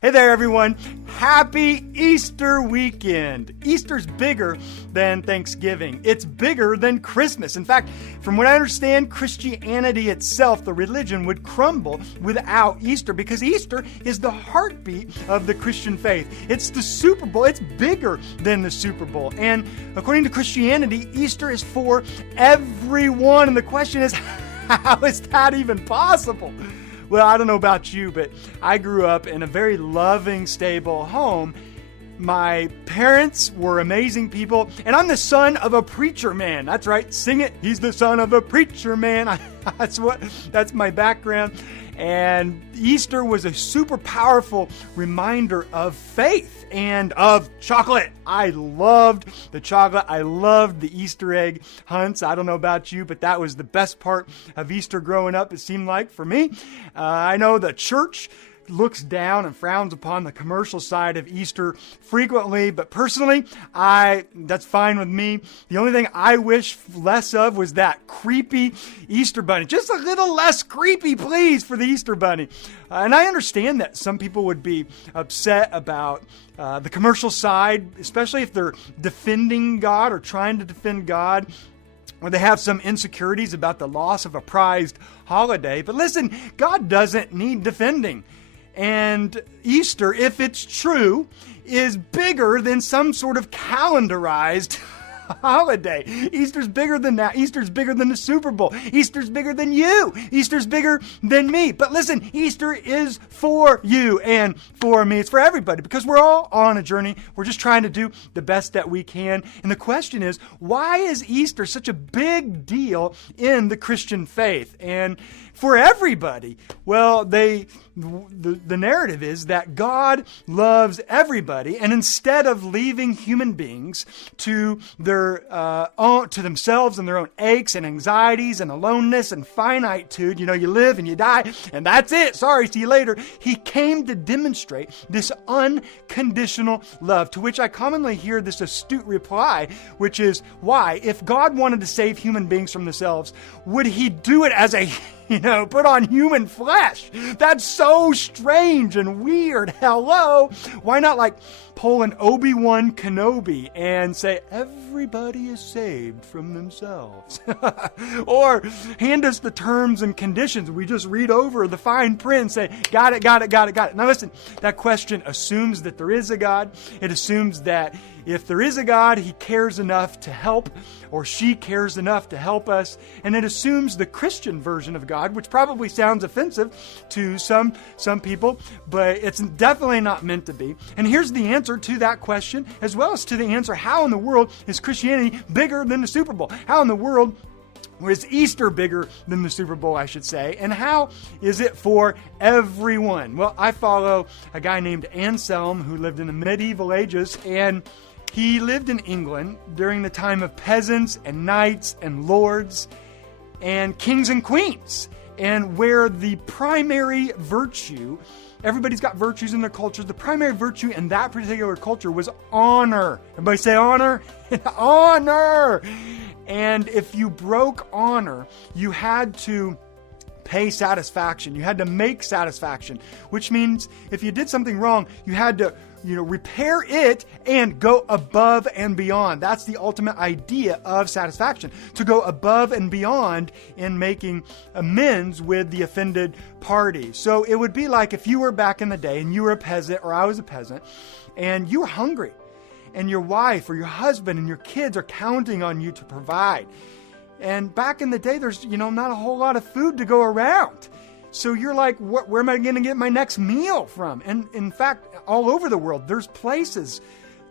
Hey there, everyone. Happy Easter weekend. Easter's bigger than Thanksgiving. It's bigger than Christmas. In fact, from what I understand, Christianity itself, the religion, would crumble without Easter because Easter is the heartbeat of the Christian faith. It's the Super Bowl. It's bigger than the Super Bowl. And according to Christianity, Easter is for everyone. And the question is, how is that even possible? Well, I don't know about you, but I grew up in a very loving, stable home. My parents were amazing people, and I'm the son of a preacher man. That's right, sing it. He's the son of a preacher man. That's my background. And Easter was a super powerful reminder of faith and of chocolate. I loved the chocolate. I loved the Easter egg hunts. I don't know about you, but that was the best part of Easter growing up, it seemed like for me. I know the church looks down and frowns upon the commercial side of Easter frequently, but personally, that's fine with me. The only thing I wish less of was that creepy Easter bunny. Just a little less creepy, please, for the Easter bunny. And I understand that some people would be upset about the commercial side, especially if they're defending God or trying to defend God, or they have some insecurities about the loss of a prized holiday. But listen, God doesn't need defending. And Easter, if it's true, is bigger than some sort of calendarized holiday. Easter's bigger than that. Easter's bigger than the Super Bowl. Easter's bigger than you. Easter's bigger than me. But listen, Easter is for you and for me. It's for everybody because we're all on a journey. We're just trying to do the best that we can. And the question is, why is Easter such a big deal in the Christian faith? And for everybody, well, the narrative is that God loves everybody, and instead of leaving human beings to their to themselves and their own aches and anxieties and aloneness and finitude, you live and you die, and that's it. Sorry, see you later. He came to demonstrate this unconditional love, to which I commonly hear this astute reply, which is, why? If God wanted to save human beings from themselves, would he do it as a put on human flesh? That's so strange and weird. Hello? Why not pull an Obi-Wan Kenobi and say, everybody is saved from themselves? Or hand us the terms and conditions. We just read over the fine print and say, got it. Now listen, that question assumes that there is a God. It assumes that if there is a God, he cares enough to help, or she cares enough to help us. And it assumes the Christian version of God, which probably sounds offensive to some people, but it's definitely not meant to be. And here's the answer to that question, as well as to the answer, how in the world is Christianity bigger than the Super Bowl? How in the world is Easter bigger than the Super Bowl, I should say? And how is it for everyone? Well, I follow a guy named Anselm who lived in the medieval ages, and he lived in England during the time of peasants and knights and lords and kings and queens, and where the primary virtue, everybody's got virtues in their cultures, the primary virtue in that particular culture was honor. Everybody say honor? Honor! And if you broke honor, you had to pay satisfaction. You had to make satisfaction, which means if you did something wrong, you had to repair it and go above and beyond. That's the ultimate idea of satisfaction, to go above and beyond in making amends with the offended party. So it would be like if you were back in the day and you were a peasant, or I was a peasant, and you were hungry, and your wife or your husband and your kids are counting on you to provide. And back in the day, there's, not a whole lot of food to go around. So you're like, where am I going to get my next meal from? And in fact, all over the world, there's places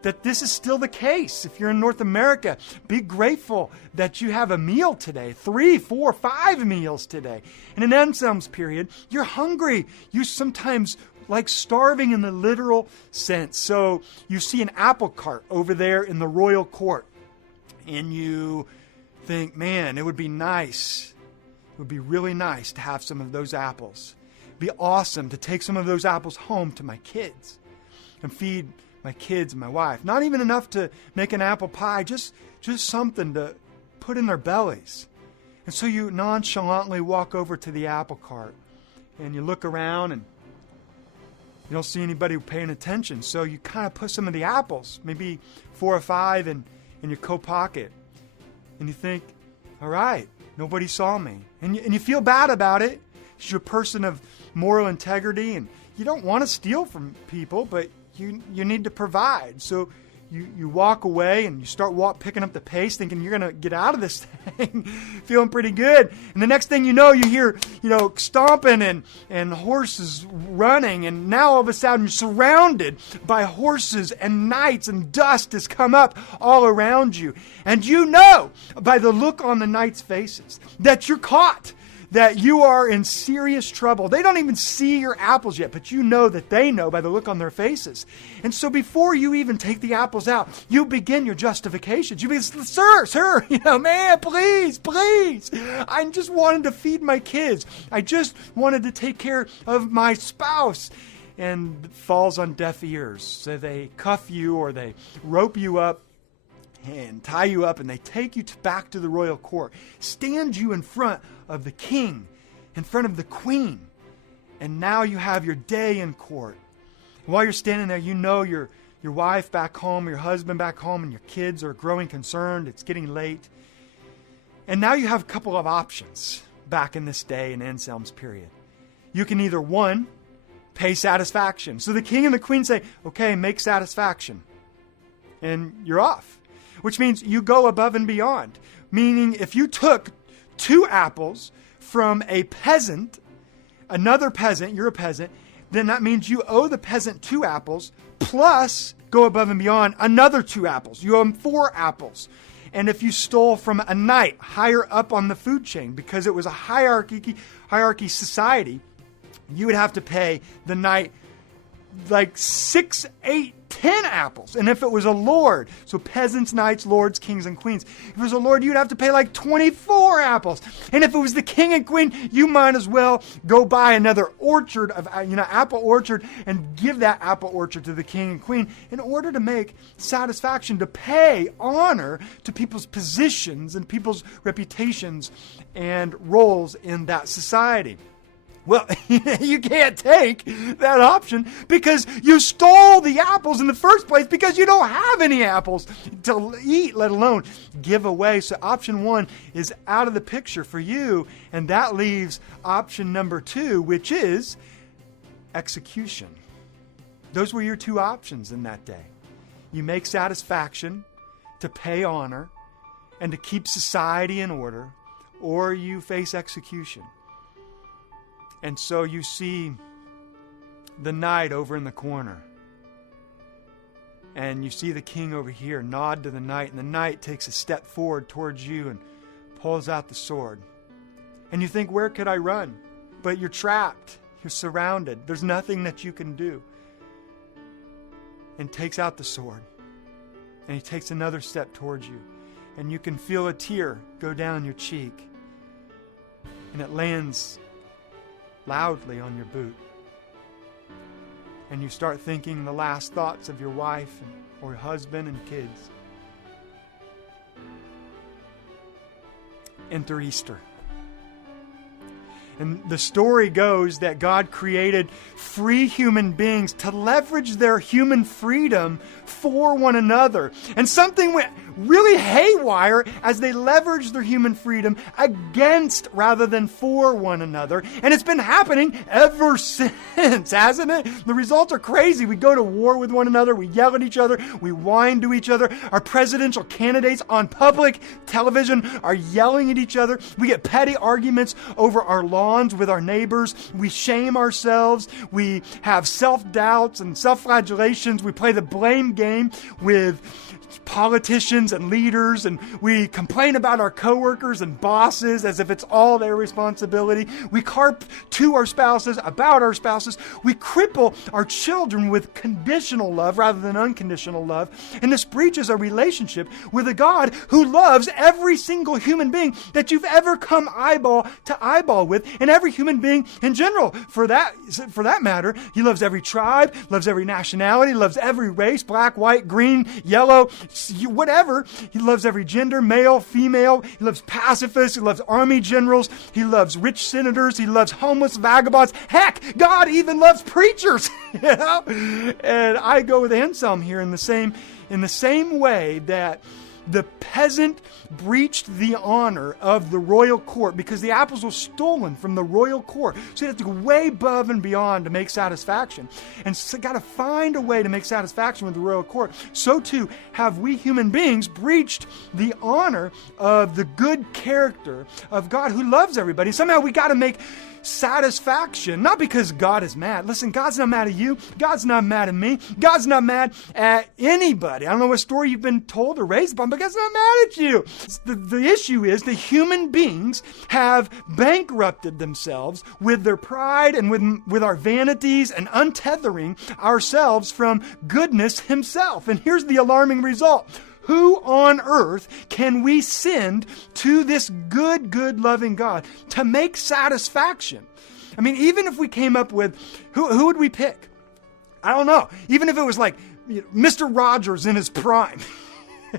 that this is still the case. If you're in North America, be grateful that you have a meal today, 3, 4, 5 meals today. And in Anselm's period, you're hungry. You sometimes starving in the literal sense. So you see an apple cart over there in the royal court, and you think, man, it would be nice. It would be really nice to have some of those apples. It'd be awesome to take some of those apples home to my kids and feed my kids and my wife. Not even enough to make an apple pie, just something to put in their bellies. And so you nonchalantly walk over to the apple cart and you look around and You don't see anybody paying attention. So you kind of put some of the apples, maybe 4 or 5 in your coat pocket. And you think, all right, nobody saw me. And you feel bad about it. You're a person of moral integrity, and you don't want to steal from people, but you need to provide. So you walk away and you start picking up the pace, thinking you're going to get out of this thing, feeling pretty good. And the next thing you know, you hear, stomping and horses running. And now all of a sudden you're surrounded by horses and knights, and dust has come up all around you. And you know by the look on the knights' faces that you're caught, that you are in serious trouble. They don't even see your apples yet, but you know that they know by the look on their faces. And so before you even take the apples out, you begin your justifications. You begin, sir, man, please. I just wanted to feed my kids. I just wanted to take care of my spouse. And it falls on deaf ears. So they cuff you, or they rope you up and tie you up, and they take you back to the royal court, stand you in front of the king, in front of the queen, and now you have your day in court. And while you're standing there, you know your wife back home, your husband back home, and your kids are growing concerned. It's getting late. And now you have a couple of options back in this day in Anselm's period. You can either, 1, pay satisfaction. So the king and the queen say, okay, make satisfaction. And you're off. Which means you go above and beyond. Meaning if you took 2 apples from a peasant, another peasant, you're a peasant, then that means you owe the peasant 2 apples, plus go above and beyond another 2 apples. You owe him 4 apples. And if you stole from a knight higher up on the food chain, because it was a hierarchy society, you would have to pay the knight like 6, 8, 10 apples. And if it was a lord, so peasants, knights, lords, kings, and queens, if it was a lord, you'd have to pay like 24 apples. And if it was the king and queen, you might as well go buy another orchard of, apple orchard, and give that apple orchard to the king and queen in order to make satisfaction, to pay honor to people's positions and people's reputations and roles in that society. Well, you can't take that option because you stole the apples in the first place, because you don't have any apples to eat, let alone give away. So option 1 is out of the picture for you, and that leaves option number 2, which is execution. Those were your 2 options in that day. You make satisfaction to pay honor and to keep society in order, or you face execution. And so you see the knight over in the corner. And you see the king over here nod to the knight. And the knight takes a step forward towards you and pulls out the sword. And you think, where could I run? But you're trapped. You're surrounded. There's nothing that you can do. And takes out the sword. And he takes another step towards you. And you can feel a tear go down your cheek. And it lands loudly on your boot. And you start thinking the last thoughts of your wife or husband and kids. Enter Easter. And the story goes that God created free human beings to leverage their human freedom for one another. And something went really haywire as they leveraged their human freedom against rather than for one another. And it's been happening ever since, hasn't it? The results are crazy. We go to war with one another. We yell at each other. We whine to each other. Our presidential candidates on public television are yelling at each other. We get petty arguments over our lawns with our neighbors. We shame ourselves. We have self-doubts and self-flagellations. We play the blame game with politicians and leaders, and we complain about our coworkers and bosses as if it's all their responsibility. We carp to our spouses about our spouses. We cripple our children with conditional love rather than unconditional love. And this breaches our relationship with a God who loves every single human being that you've ever come eyeball to eyeball with, and every human being in general. For that matter, he loves every tribe, loves every nationality, loves every race, black, white, green, yellow, whatever. He loves every gender, male, female. He loves pacifists. He loves army generals. He loves rich senators. He loves homeless vagabonds. Heck, God even loves preachers. You know? And I go with Anselm here in the same way that the peasant breached the honor of the royal court because the apples were stolen from the royal court. So you have to go way above and beyond to make satisfaction. And so got to find a way to make satisfaction with the royal court. So too have we human beings breached the honor of the good character of God who loves everybody. Somehow we got to make satisfaction, not because God is mad. Listen, God's not mad at you. God's not mad at me. God's not mad at anybody. I don't know what story you've been told or raised upon, but God's not mad at you. The issue is the human beings have bankrupted themselves with their pride and with our vanities and untethering ourselves from goodness himself. And here's the alarming result. Who on earth can we send to this good, loving God to make satisfaction? I mean, even if we came up with, who would we pick? I don't know. Even if it was like Mr. Rogers in his prime.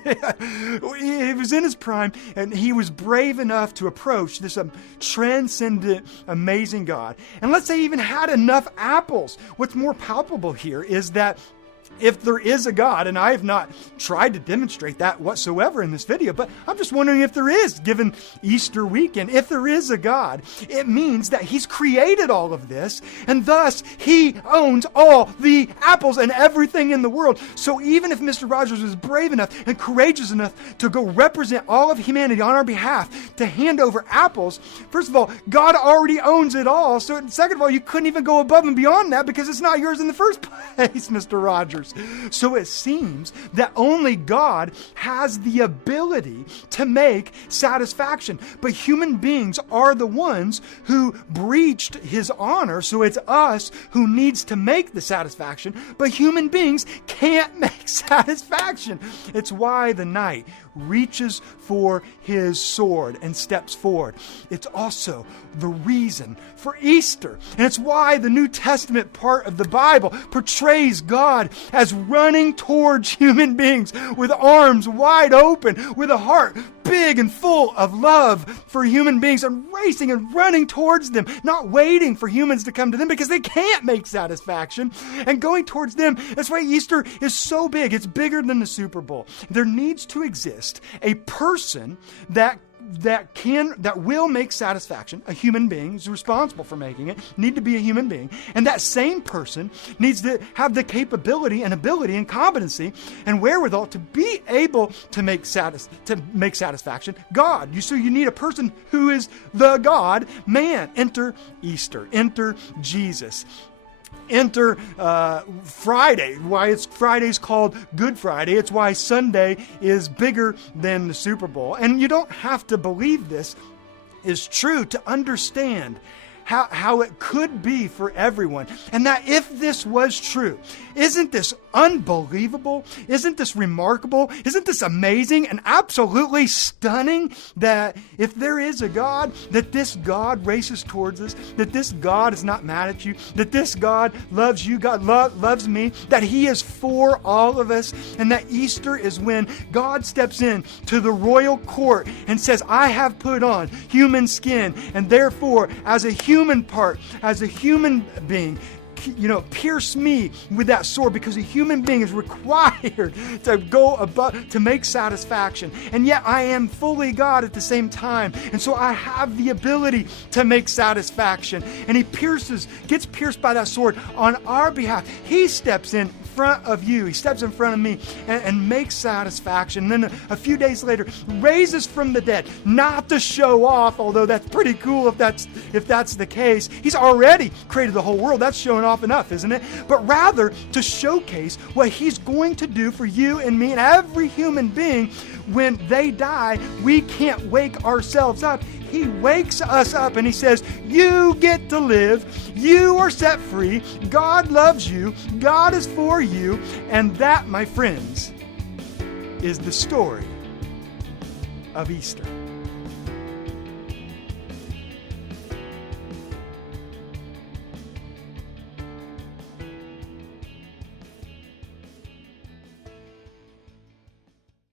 He was in his prime, and he was brave enough to approach this transcendent, amazing God. And let's say he even had enough apples. What's more palpable here is that if there is a God, and I have not tried to demonstrate that whatsoever in this video, but I'm just wondering if there is, given Easter weekend, if there is a God, it means that he's created all of this, and thus he owns all the apples and everything in the world. So even if Mr. Rogers was brave enough and courageous enough to go represent all of humanity on our behalf to hand over apples, first of all, God already owns it all. So second of all, you couldn't even go above and beyond that because it's not yours in the first place, Mr. Rogers. So it seems that only God has the ability to make satisfaction. But human beings are the ones who breached his honor. So it's us who needs to make the satisfaction. But human beings can't make satisfaction. It's why the knight reaches for his sword and steps forward. It's also the reason for Easter. And it's why the New Testament part of the Bible portrays God as running towards human beings with arms wide open, with a heart big and full of love for human beings, and racing and running towards them, not waiting for humans to come to them because they can't make satisfaction, and going towards them. That's why Easter is so big. It's bigger than the Super Bowl. There needs to exist a person that will make satisfaction. A human being is responsible for making it, need to be a human being. And that same person needs to have the capability and ability and competency and wherewithal to be able to make satisfaction. God. So you need a person who is the God man. Enter Easter. Enter Jesus. Enter Friday. Why Friday's called Good Friday. It's why Sunday is bigger than the Super Bowl. And you don't have to believe this is true to understand how it could be for everyone. And that if this was true, isn't this unbelievable? Isn't this remarkable? Isn't this amazing and absolutely stunning that if there is a God, that this God races towards us, that this God is not mad at you, that this God loves you, God loves me, that he is for all of us, and that Easter is when God steps in to the royal court and says, I have put on human skin, and therefore, as a human part, as a human being, pierce me with that sword, because a human being is required to go above, to make satisfaction. And yet I am fully God at the same time. And so I have the ability to make satisfaction. And he gets pierced by that sword on our behalf. He steps in front of you. He steps in front of me and makes satisfaction. And then a few days later, raises from the dead, not to show off, although that's pretty cool if that's the case. He's already created the whole world. That's showing off enough, isn't it? But rather to showcase what he's going to do for you and me and every human being when they die. We can't wake ourselves up. He wakes us up and he says, you get to live. You are set free. God loves you. God is for you. And that, my friends, is the story of Easter.